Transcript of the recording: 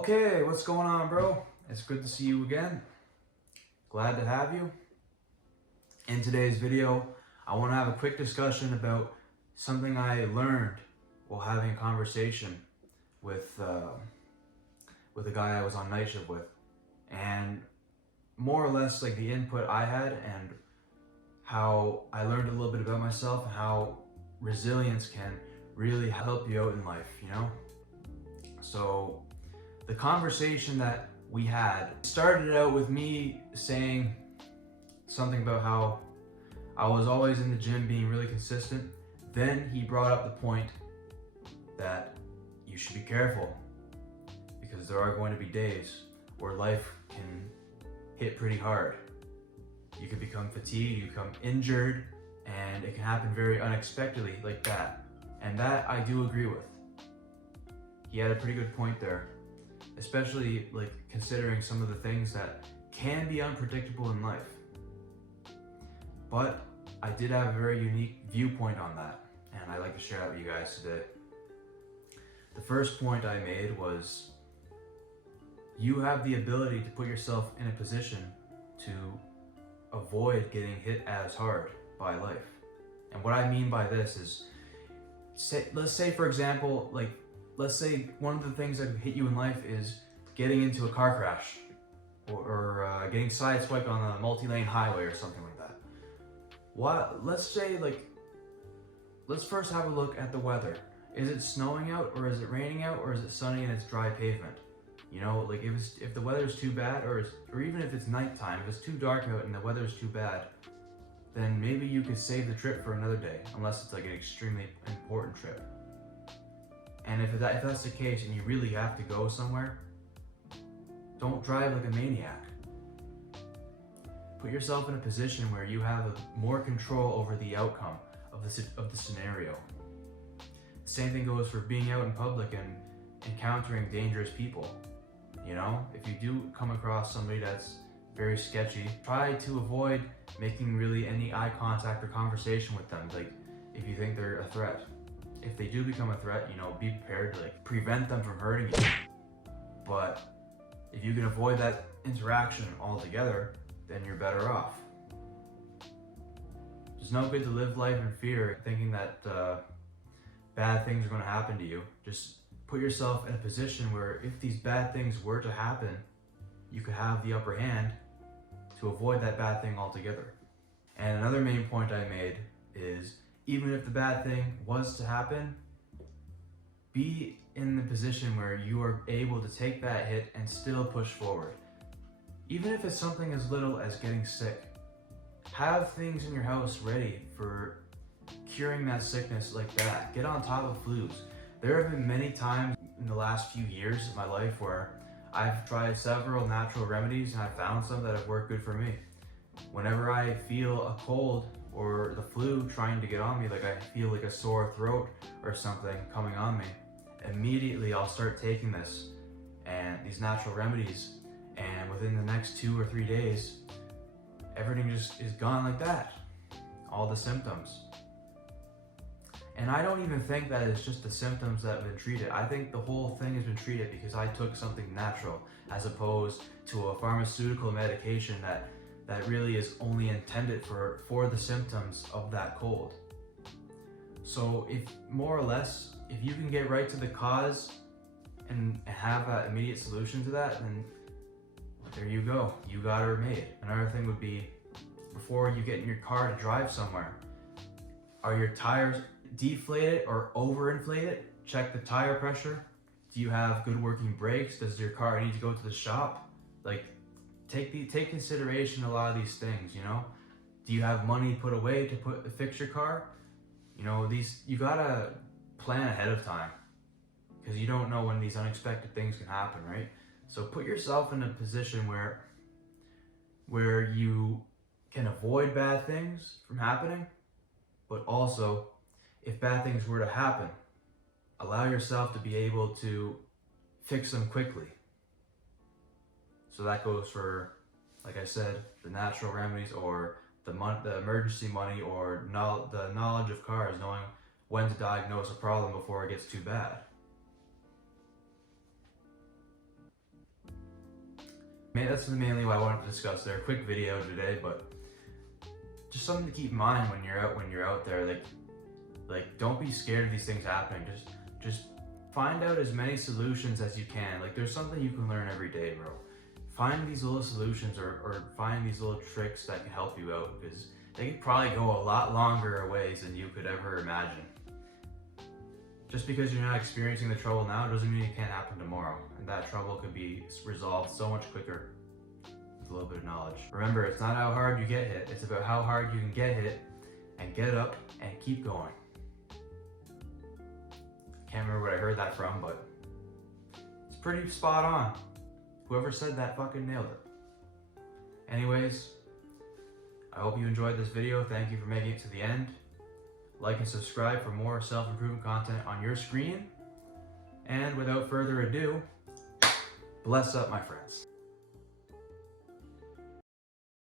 Okay, what's going on, bro? It's good to see you again. Glad to have you. In today's video, I want to have a quick discussion about something I learned while having a conversation with a guy I was on night shift with, and more or less like the input I had and how I learned a little bit about myself and how resilience can really help you out in life, you know? So the conversation that we had started out with me saying something about how I was always in the gym being really consistent. Then he brought up the point that you should be careful because there are going to be days where life can hit pretty hard. You can become fatigued, you become injured, and it can happen very unexpectedly like that. And that I do agree with. He had a pretty good point there, especially like considering some of the things that can be unpredictable in life. But I did have a very unique viewpoint on that, and I'd like to share that with you guys today. The first point I made was you have the ability to put yourself in a position to avoid getting hit as hard by life. And what I mean by this is, let's say for example, let's say one of the things that hit you in life is getting into a car crash or getting sideswiped on a multi-lane highway or something like that. Let's first have a look at the weather. Is it snowing out, or is it raining out, or is it sunny and it's dry pavement? You know, like if the weather's too bad, or even if it's nighttime, if it's too dark out and the weather's too bad, then maybe you could save the trip for another day, unless it's like an extremely important trip. And if that's the case and you really have to go somewhere, don't drive like a maniac. Put yourself in a position where you have more control over the outcome of the scenario. The same thing goes for being out in public and encountering dangerous people. You know, if you do come across somebody that's very sketchy, try to avoid making really any eye contact or conversation with them, like if you think they're a threat. If they do become a threat, you know, be prepared to like prevent them from hurting you. But if you can avoid that interaction altogether, then you're better off. It's no good to live life in fear, thinking that bad things are going to happen to you. Just put yourself in a position where if these bad things were to happen, you could have the upper hand to avoid that bad thing altogether. And another main point I made is, even if the bad thing was to happen, be in the position where you are able to take that hit and still push forward. Even if it's something as little as getting sick, have things in your house ready for curing that sickness like that. Get on top of flus. There have been many times in the last few years of my life where I've tried several natural remedies and I found some that have worked good for me. Whenever I feel a cold or the flu trying to get on me, like I feel like a sore throat or something coming on me, immediately I'll start taking this and these natural remedies, and within the next 2 or 3 days, everything just is gone like that. All the symptoms. And I don't even think that it's just the symptoms that have been treated. I think the whole thing has been treated because I took something natural as opposed to a pharmaceutical medication that really is only intended for the symptoms of that cold. So if more or less, if you can get right to the cause and have an immediate solution to that, then there you go, you got her made. Another thing would be, before you get in your car to drive somewhere, are your tires deflated or overinflated? Check the tire pressure. Do you have good working brakes? Does your car need to go to the shop? Like, take consideration a lot of these things, you know? Do you have money put away to fix your car? You know, you gotta plan ahead of time, because you don't know when these unexpected things can happen, right? So put yourself in a position where you can avoid bad things from happening, but also, if bad things were to happen, allow yourself to be able to fix them quickly. So that goes for, like I said, the natural remedies, or the emergency money, or the knowledge of cars, knowing when to diagnose a problem before it gets too bad. That's mainly what I wanted to discuss there. Quick video today, but just something to keep in mind when you're out there. Like don't be scared of these things happening. Just find out as many solutions as you can. Like there's something you can learn every day, bro. Find these little solutions or find these little tricks that can help you out, because they could probably go a lot longer ways than you could ever imagine. Just because you're not experiencing the trouble now doesn't mean it can't happen tomorrow, and that trouble could be resolved so much quicker with a little bit of knowledge. Remember, it's not how hard you get hit, it's about how hard you can get hit and get up and keep going. Can't remember what I heard that from, but it's pretty spot on. Whoever said that fucking nailed it. Anyways, I hope you enjoyed this video. Thank you for making it to the end. Like and subscribe for more self-improvement content on your screen. And without further ado, bless up, my friends.